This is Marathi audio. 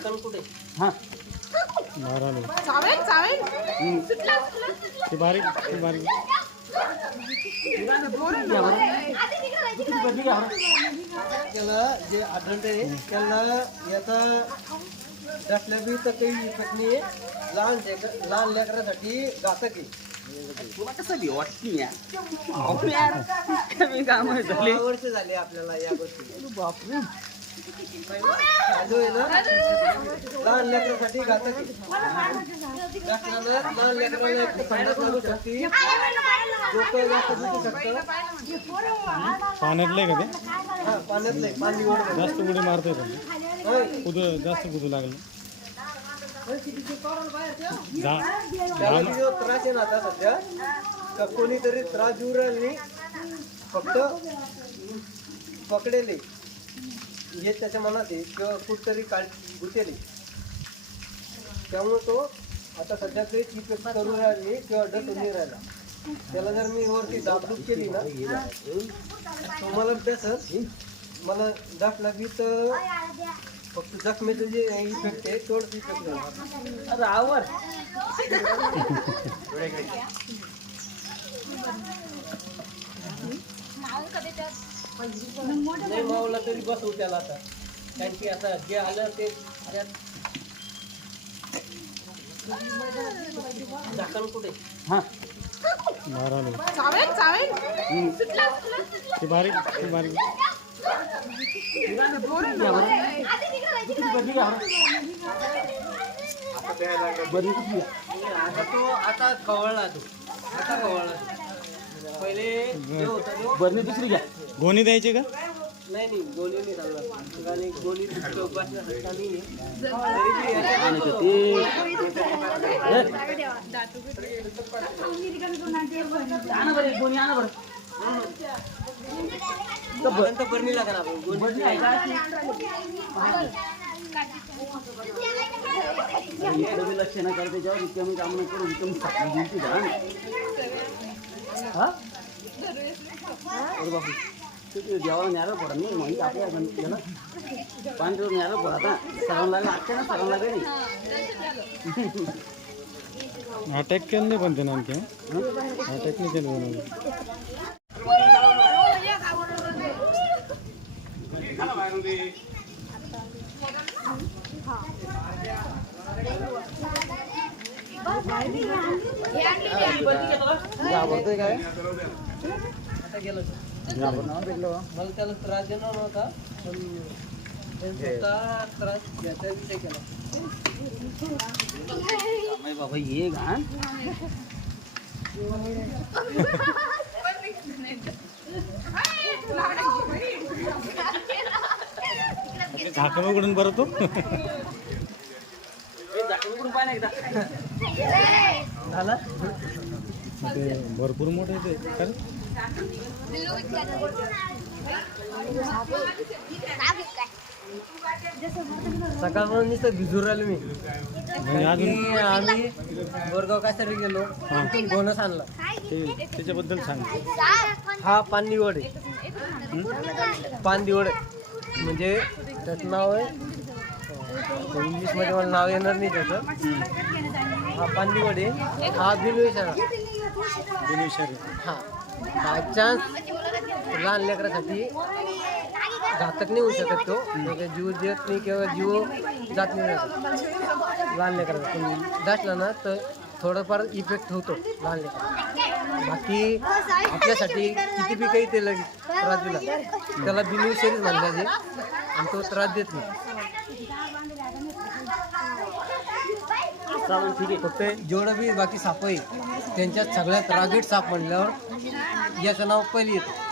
झाकण कुठे? हा. बाहेर आलो. चावेल चावेल. ते बारीक ते बारीक. त्याला जे आढळते आहे, त्याला याचा दसल्या बी तर काही इफेक्ट नाही आहे लहान लेकर लहान लेकरासाठी घातक आहे. तुला कसं बी वाटते यार कमी काम झाले. वर्ष झाले आपल्याला या गोष्टी बापरे. लहान लेकरासाठी घातक लहान लेकराला लागू शकते डोकं जास्त दुखू शकतं पाण्यातलं आहे का ते? हा पाण्यातलं पाणी जास्त उडी मारतोय कुद कुदू जास्त कुदू लागलं. त्रास आहे ना आता सध्या का कोणीतरी त्रास देऊ राहिले फक्त पकडेले. हे त्याच्या मनात आहे किंवा कुठतरी काळ गुतेले. त्यामुळे तो आता सध्या ते इफेक्ट करू राहिली किंवा डटून नाही राहिला. त्याला जर मी वरती दाबदूब केली ना तो मला तसंच मला दाख लागली तर फक्त जखमेचं जे इफेक्ट आहे तेवढंच इफेक्ट झाला अरे आवर. नाही मावला तरी बसवू त्याला आता. कारण की आता जे आलं ते झाकण कुठे? हा. चावेल ते बारीक ते आता तो आता कवळला तो. आता कवळला तो. पहिले दुसरी घ्या. गोणी द्यायची का? नाही नाही गोली नाही चालणार. आणि आणि बरं आणा बरं. बरणी लागणार लक्ष न करते जेव्हा रिकामी काम करून रिकामी साखळी दिली ती घाण. हा अरे बापू ते ते देवाला न्यायला पडा नाही म्हणजे आपल्या याला पाणी देऊन न्यायला पडा आता सगळं लागलं आजच्या ना सगळं लागलं नाही अटॅक केलं नाही पण त्यानं आणखी अटॅक नाही केलं बनवलं घाबरतोय काय? आता गेलो भेटलो मला त्याला त्रास देणार नव्हता पण त्रास घ्यायचा विषय केला बाबा ये घाण झाकण उघडून बरं तो. हे झाकण उघडून पाहा ना एकदा. झाला? ते भरपूर मोठे ते. सकाळपासून नुसतं भिजून राहिलो मी. आम्ही बोरगाव कासारी गेलो. तिथून बोनस आणला. ते त्याच्याबद्दल सांग. हा पानदिवड आहे. पानदिवड म्हणजे त्याचं नाव आहे इंग्लिशमध्ये मला नाव येणार नाही त्याचं. हा आहे हा बिलवेशाळा बेनिफिशरी हा. बाय चान्स लहान लेकरासाठी घातक नाही होऊ शकत तो. म्हणजे जीव देत नाही किंवा जीव जात नाही. लहान लेकराचा. पण दाटला ना तर थोडंफार इफेक्ट होतो लहान लेकरा बाकी आपल्यासाठी किती बी काही ते लगेच त्रास दिला. त्याला बिलिव्ह सिरीज म्हणल्या जे आणि तो त्रास देत नाही. फक्त जेवढं बी बाकी साप आहे त्यांच्यात सगळ्यात रागीट साप म्हणल्यावर याचं नाव पहिली येतं.